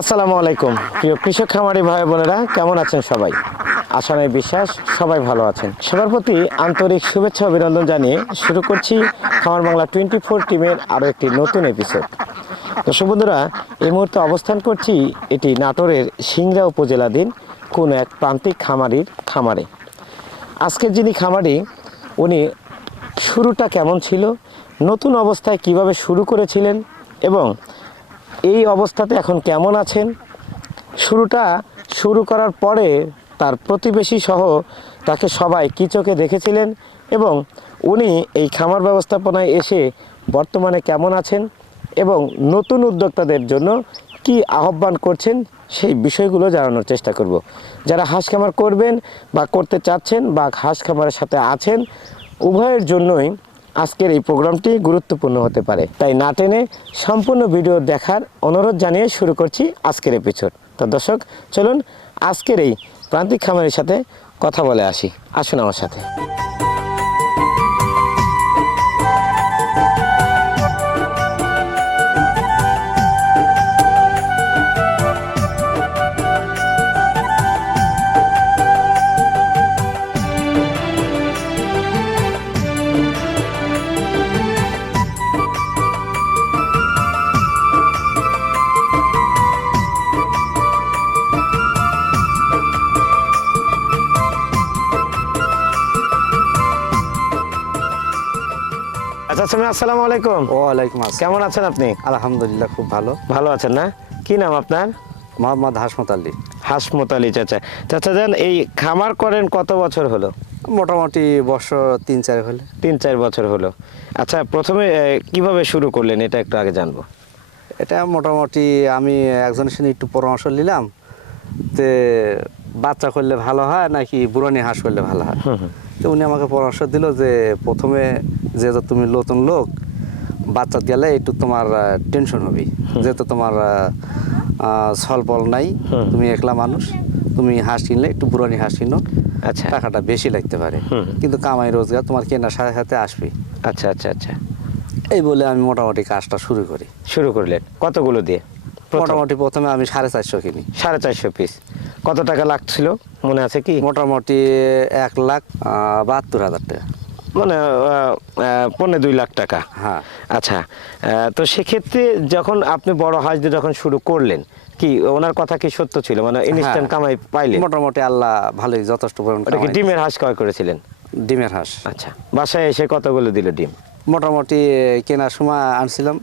আসসালামু আলাইকুম। প্রিয় কৃষক খামারি ভাই বোনেরা, কেমন আছেন সবাই? নয় বিশ্বাস, সবাই ভালো আছেন। সবার প্রতি আন্তরিক শুভেচ্ছা অভিনন্দন জানিয়ে শুরু করছি খামার বাংলা টোয়েন্টি ফোর টিমের আরও একটি নতুন এপিসোড দর্শক বন্ধুরা, এই মুহূর্তে অবস্থান করছি এটি নাটোরের সিংড়া উপজেলাধীন কোন এক প্রান্তিক খামারির খামারে। আজকের যিনি খামারি, উনি শুরুটা কেমন ছিল, নতুন অবস্থায় কীভাবে শুরু করেছিলেন এবং এই অবস্থাতে এখন কেমন আছেন? শুরুটা শুরু করার পরে তার প্রতিবেশী সহ তাকে সবাই কী চোখে দেখেছিলেন এবং উনি এই খামার ব্যবস্থাপনায় এসে বর্তমানে কেমন আছেন এবং নতুন উদ্যোক্তাদের জন্য কি আহ্বান করছেন সেই বিষয়গুলো জানানোর চেষ্টা করব। যারা হাঁস খামার করবেন বা করতে চাচ্ছেন বা হাঁস খামারের সাথে আছেন, উভয়ের জন্যই আজকের এই প্রোগ্রামটি গুরুত্বপূর্ণ হতে পারে। তাই না টেনে সম্পূর্ণ ভিডিও দেখার অনুরোধ জানিয়ে শুরু করছি আজকের এপিসোড তো দর্শক, চলুন আজকের এই প্রান্তিক খামারের সাথে কথা বলে আসি। আসুন আমার সাথে। আসসালামু আলাইকুম। ওয়ালাইকুম আসসালাম। কেমন আছেন আপনি? আলহামদুলিল্লাহ খুব ভালো। ভালো আছেন না? কি নাম আপনার? মোহাম্মদ হাসমত আলী। হাসমত আলী চাচা। চাচা যান এই খামার করেন কত বছর হলো? মোটামুটি বছর তিন চার হলে। তিন চার বছর হলো। আচ্ছা প্রথমে কীভাবে শুরু করলেন? এটা একটু আগে জানব। এটা মোটামুটি আমি একজনের সঙ্গে একটু পরামর্শ নিলাম যে বাচ্চা করলে ভালো হয় নাকি বুড়ানি হাঁস করলে ভালো হয়? তো উনি আমাকে পরামর্শ দিল যে প্রথমে যেহেতু তুমি নতুন লোক বাচ্চা গেলে একটু তোমার টেনশন হবে। যেহেতু তোমার সলপল নাই তুমি একলা মানুষ তুমি হাঁস কিনলে একটু পুরানি হাঁস কিনো। আচ্ছা। টাকাটা বেশি লাগতে পারে। কিন্তু কামাই রোজগার তোমার কেনার সাথে সাথে আসবে। আচ্ছা আচ্ছা আচ্ছা। এই বলে আমি মোটামুটি কাজটা শুরু করি। শুরু করলেন। কতগুলো দিয়ে? মোটামুটি প্রথমে আমি সাড়ে চারশো কিনি। সাড়ে চারশো পিস কত টাকা লাগছিল? মনে আছে কি? মোটামুটি এক লাখ বাহাত্তর হাজার টাকা। মানে আহ, দুই লাখ টাকা। হ্যাঁ। আচ্ছা তো সেক্ষেত্রে যখন আপনি বড় হাঁস দিয়ে যখন শুরু করলেন কি ওনার কথা কি সত্য ছিল? মানে ইনস্ট্যান্ট। কামাই পাইলেন? মোটামুটি আল্লাহ ভালোই যথেষ্ট পরিমাণ ডিমের হাঁস ক্রয় করেছিলেন? ডিমের হাঁস। আচ্ছা বাসায় এসে কতগুলো দিল ডিম? মোটামুটি কেনার সময় আনছিলাম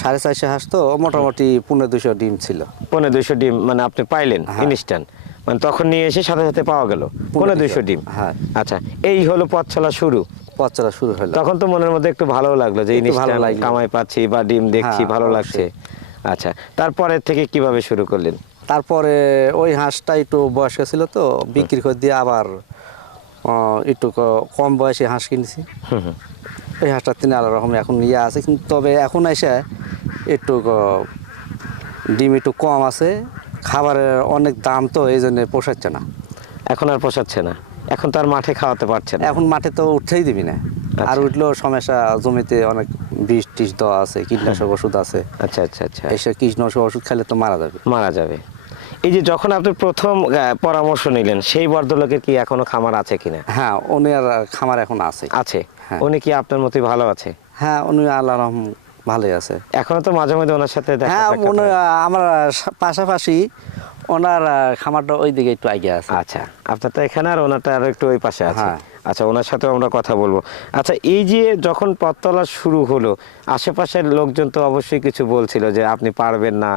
সাড়ে চারশো হাঁস তো মোটামুটি পনেরো দুশো ডিম ছিল। পনেরো দুইশো ডিম মানে আপনি পাইলেন। ইনস্ট্যান্ট মানে তখন নিয়ে এসে সাথে সাথে পাওয়া গেল। পনেরো দুইশো ডিম। হ্যাঁ। আচ্ছা এই হলো পথ চলা শুরু। পথ চলা শুরু হলো। তখন তো মনের মধ্যে একটু ভালো লাগল যে ভালো কামাই পাচ্ছি বা ডিম দেখছি হ্যাঁ, ভালো লাগছে। আচ্ছা তারপরে থেকে কীভাবে শুরু করলেন? তারপরে ওই হাঁসটা একটু বয়স্ক ছিল তো বিক্রি করে দিয়ে আবার একটু কম বয়সে হাঁস কিনেছি। ওই হাঁসটা তিনি আলাদা রকম এখন ইয়ে আছে কিন্তু তবে এখন এসে একটু ডিম একটু কম আছে। খাবারের অনেক দাম তো এই জন্য পোষাচ্ছে না। এখন আর পোষাচ্ছে না। এখন তার মাঠে খাওয়াতে পারছে না। এখন মাঠে তো উঠতেই দিবি না। আর আচ্ছা। উঠলেও সমস্যা জমিতে অনেক বিষ টিষ দেওয়া আছে কীটনাশক ওষুধ আছে। আচ্ছা আচ্ছা আচ্ছা। এসে কীটনাশক ওষুধ খেলে তো মারা যাবে। মারা যাবে। এই যে যখন আপনি প্রথম পরামর্শ নিলেন সেই ভদ্রলোকের কি এখনও খামার আছে কিনা? হ্যাঁ উনি আর খামার এখন আছে। আছে। হ্যাঁ। উনি কি আপনার মতোই ভালো আছে? হ্যাঁ উনি আল্লাহ রহম ভালোই আছে। এখনও তো মাঝে মাঝে ওনার সাথে হ্যাঁ হয়। আমার পাশাপাশি ওনার খামারটা ওই দিকে একটু আগে আছে। আচ্ছা আপনার তো এখানে আর ওনারটা আরও একটু ওই পাশে আছে। হ্যাঁ। আচ্ছা ওনার সাথে আমরা কথা বলব। আচ্ছা এই যে যখন পথতলা শুরু হলো আশেপাশের লোকজন তো অবশ্যই কিছু বলছিল যে আপনি পারবেন না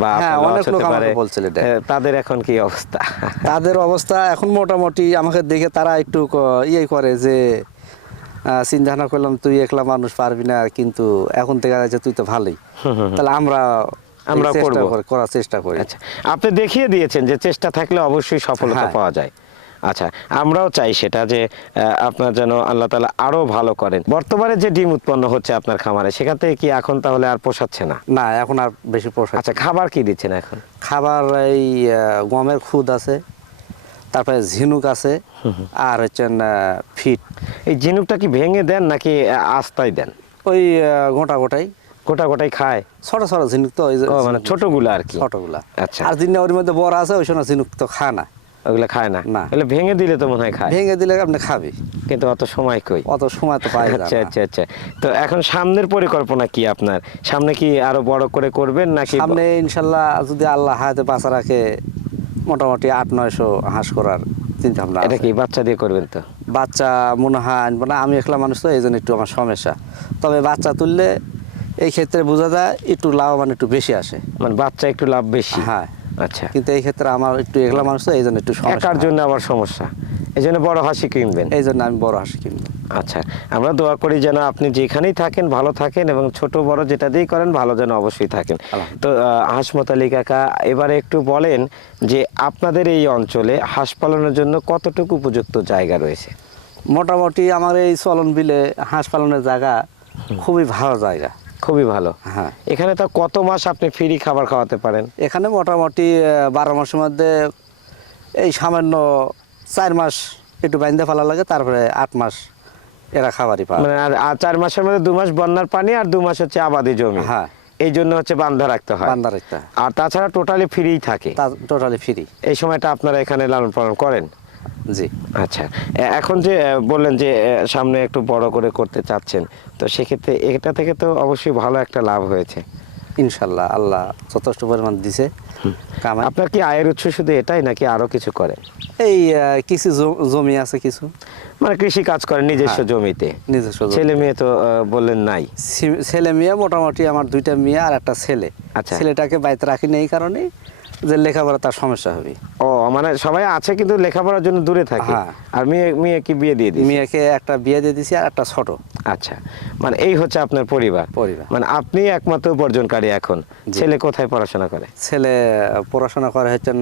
বা হ্যাঁ, অনেক লোক আমাকে বলছিল তাদের এখন কি অবস্থা? তাদের অবস্থা এখন মোটামুটি আমাকে দেখে তারা একটু ইয়ে করে যে চিন্তা করলাম তুই একলা মানুষ পারবি না কিন্তু এখন দেখা যাচ্ছে তুই তো ভালোই। তাহলে আমরা আমরা করার চেষ্টা করি। আচ্ছা আপনি দেখিয়ে দিয়েছেন যে চেষ্টা থাকলে অবশ্যই সফলতা হ্যাঁ। পাওয়া যায়। আচ্ছা আমরাও চাই সেটা যে আপনার যেন আল্লাহ তালা আরও ভালো করেন। বর্তমানে যে ডিম উৎপন্ন হচ্ছে আপনার খামারে সেখান থেকে কি এখন তাহলে আর পোষাচ্ছে না? না এখন আর বেশি পোষা আচ্ছা খাবার কি দিচ্ছেন এখন? খাবার এই গমের খুদ আছে তারপরে ঝিনুক আছে আর হচ্ছে ফিট। এই ঝিনুকটা কি ভেঙে দেন নাকি আস্তায় দেন? ওই গোটা গোটাই। গোটা গোটাই খায়? ছোট ছোট ঝিনুক তো মানে ছোটগুলো আর কি। ছোটগুলা। আচ্ছা। আর দিন ওর মধ্যে বড় আছে ওই সময় ঝিনুক তো খায় না। ওগুলো খায় না? না। এগুলো ভেঙে দিলে তো মনে হয় খায়। ভেঙে দিলে আপনি খাবে। কিন্তু অত সময় কই? অত সময় তো পাই আচ্ছা আচ্ছা আচ্ছা। তো এখন সামনের পরিকল্পনা কি আপনার? সামনে কি আরও বড় করে করবেন নাকি সামনে ইনশাল্লাহ যদি আল্লাহ হাতে বাঁচা রাখে মোটামুটি আট নয়শো হাঁস করার চিন্তা ভাবনা এটা কি বাচ্চা দিয়ে করবেন তো? বাচ্চা মনে হয় আনব না আমি একলা মানুষ তো এই জন্য একটু আমার সমস্যা। তবে বাচ্চা তুললে এই ক্ষেত্রে বোঝা যায় একটু লাভবান একটু বেশি আসে। মানে বাচ্চা একটু লাভ বেশি? হ্যাঁ। আচ্ছা। কিন্তু এই ক্ষেত্রে আমার একটু একলা মানুষ তো এই জন্য একটু সমস্যা। জন্য আবার সমস্যা। এই জন্য বড় হাসি কিনবেন? এই জন্য আমি বড় হাসি কিনবো। আচ্ছা আমরা দোয়া করি যেন আপনি যেখানেই থাকেন ভালো থাকেন এবং ছোট বড় যেটা দিয়েই করেন ভালো যেন অবশ্যই থাকেন। তো হাসমত আলী কাকা এবারে একটু বলেন যে আপনাদের এই অঞ্চলে হাঁস পালনের জন্য কতটুকু উপযুক্ত জায়গা রয়েছে? মোটামুটি আমার এই চলন বিলে হাঁস পালনের জায়গা খুবই ভালো জায়গা। খুবই ভালো। হ্যাঁ। এখানে তো কত মাস আপনি ফ্রি খাবার খাওয়াতে পারেন? এখানে মোটামুটি বারো মাসের মধ্যে এই সামান্য চার মাস একটু বাইন্দা ফেলা লাগে তারপরে আট মাস এরা খাবারই পায়। মানে আর চার মাসের মধ্যে দু মাস বন্যার পানি আর দু মাস হচ্ছে আবাদি জমি। হ্যাঁ। এই জন্য হচ্ছে বান্ধা রাখতে হয়। বান্ধা রাখতে হয়। আর তাছাড়া টোটালি ফ্রিই থাকে। টোটালি ফ্রি এই সময়টা আপনারা এখানে লালন পালন করেন? জি। আচ্ছা। এখন যে বললেন যে সামনে একটু বড় করে করতে চাচ্ছেন তো সেক্ষেত্রে এটা থেকে তো অবশ্যই ভালো একটা লাভ হয়েছে। ইনশাল্লাহ আল্লাহ যথেষ্ট পরিমাণ দিছে। আপনার কি আয়ের উৎস শুধু এটাই নাকি আরও কিছু করেন? এই কিছু জমি আছে কিছু। মানে কৃষি কাজ করেন নিজস্ব হ্যাঁ। জমিতে। নিজস্ব ছেলে মেয়ে তো বললেন নাই। ছেলে মেয়ে মোটামুটি আমার দুইটা মেয়ে আর একটা ছেলে। আচ্ছা। ছেলেটাকে বাড়িতে রাখি না এই কারণে যে লেখাপড়া তার সমস্যা হবে। ও মানে সবাই আছে কিন্তু লেখাপড়ার জন্য দূরে থাকে। হ্যাঁ। আর মেয়ে মেয়ে কি বিয়ে দিয়ে দিই মেয়েকে একটা বিয়ে দিয়ে দিছি আর একটা ছোট। আচ্ছা। মানে এই হচ্ছে আপনার পরিবার। পরিবার। মানে আপনি একমাত্র উপার্জনকারী এখন। ছেলে কোথায় পড়াশোনা করে? ছেলে পড়াশোনা করে হচ্ছেন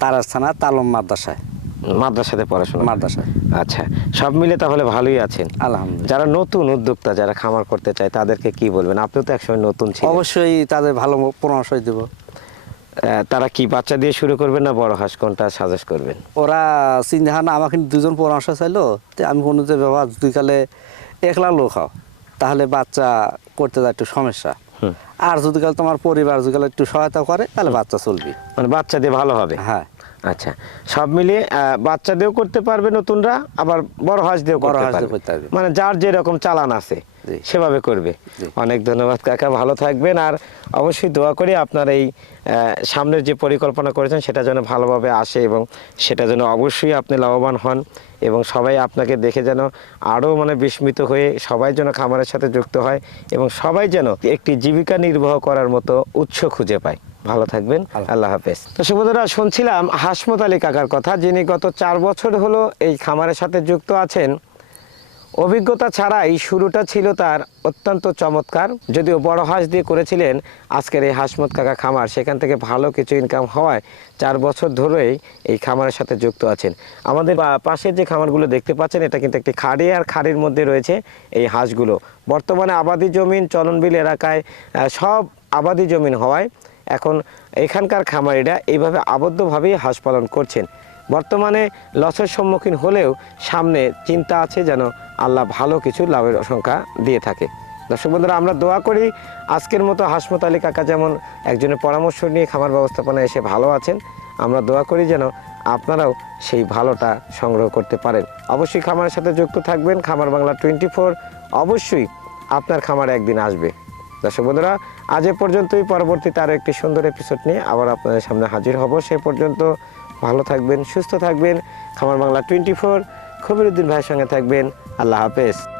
তারাস থানা তালম মাদ্রাসায়। মাদ্রাসাতে পড়াশোনা করে। মাদ্রাসায় আচ্ছা সব মিলে তাহলে ভালোই আছেন। আলহামদুলিল্লাহ। যারা নতুন উদ্যোক্তা যারা খামার করতে চায় তাদেরকে কি বলবেন? আপনি তো একসময় নতুন ছিলেন। অবশ্যই তাদের ভালো পরামর্শ দেব। তারা কি বাচ্চা দিয়ে শুরু করবেন না বড় হাঁস? কোনটা সাজেস্ট করবেন? ওরা চিন্তা আমাকে দুজন পরামর্শ চাইলো তো আমি কোনো যে ব্যবহার দুই কালে একলা লোক হও তাহলে বাচ্চা করতে যায় একটু সমস্যা। আর যদি কাল তোমার পরিবার যদি একটু সহায়তা করে তাহলে বাচ্চা চলবে। মানে বাচ্চা দিয়ে ভালো হবে। হ্যাঁ। আচ্ছা সব মিলিয়ে আহ, বাচ্চা দিয়েও করতে পারবে নতুনরা আবার বড় হাঁস দিয়েও করতে পারবে। মানে যার যেরকম চালান আছে সেভাবে করবে। অনেক ধন্যবাদ কাকা ভালো থাকবেন। আর অবশ্যই দোয়া করি আপনার এই সামনের যে পরিকল্পনা করেছেন সেটা যেন ভালোভাবে আসে এবং সেটা যেন অবশ্যই আপনি লাভবান হন এবং সবাই আপনাকে দেখে যেন আরও মানে বিস্মিত হয়ে সবাই যেন খামারের সাথে যুক্ত হয় এবং সবাই যেন একটি জীবিকা নির্বাহ করার মতো উৎস খুঁজে পায়। ভালো থাকবেন আল্লাহ হাফেজ। তো সুবোধরা শুনছিলাম হাসমত আলী কাকার কথা যিনি গত চার বছর হলো এই খামারের সাথে যুক্ত আছেন। অভিজ্ঞতা ছাড়াই শুরুটা ছিল তার অত্যন্ত চমৎকার। যদিও বড় হাঁস দিয়ে করেছিলেন আজকের এই হাসমত কাকা খামার সেখান থেকে ভালো কিছু ইনকাম হওয়ায় চার বছর ধরেই এই খামারের সাথে যুক্ত আছেন। আমাদের পাশের যে খামারগুলো দেখতে পাচ্ছেন এটা কিন্তু একটি খাড়ি আর খাড়ির মধ্যে রয়েছে এই হাঁসগুলো। বর্তমানে আবাদি জমিন চলনবিল এলাকায় সব আবাদি জমিন হওয়ায় এখন এখানকার খামারিরা এইভাবে আবদ্ধভাবেই হাঁস পালন করছেন। বর্তমানে লসের সম্মুখীন হলেও সামনে চিন্তা আছে যেন আল্লাহ ভালো কিছু লাভের সংখ্যা দিয়ে থাকে। দর্শক বন্ধুরা, আমরা দোয়া করি আজকের মতো হাসমত আলী কাকা যেমন একজনের পরামর্শ নিয়ে খামার ব্যবস্থাপনায় এসে ভালো আছেন, আমরা দোয়া করি যেন আপনারাও সেই ভালোটা সংগ্রহ করতে পারেন। অবশ্যই খামারের সাথে যুক্ত থাকবেন, খামার বাংলা টোয়েন্টি অবশ্যই আপনার খামারে একদিন আসবে। দর্শক বন্ধুরা, আজ এ পর্যন্তই। পরবর্তীতে আরও একটি সুন্দর এপিসোড নিয়ে আবার আপনাদের সামনে হাজির হব। সে পর্যন্ত ভালো থাকবেন, সুস্থ থাকবেন। খামার বাংলা টোয়েন্টি ফোর খবিরুদ্দিন ভাইয়ের সঙ্গে থাকবেন। আল্লাহ হাফেজ।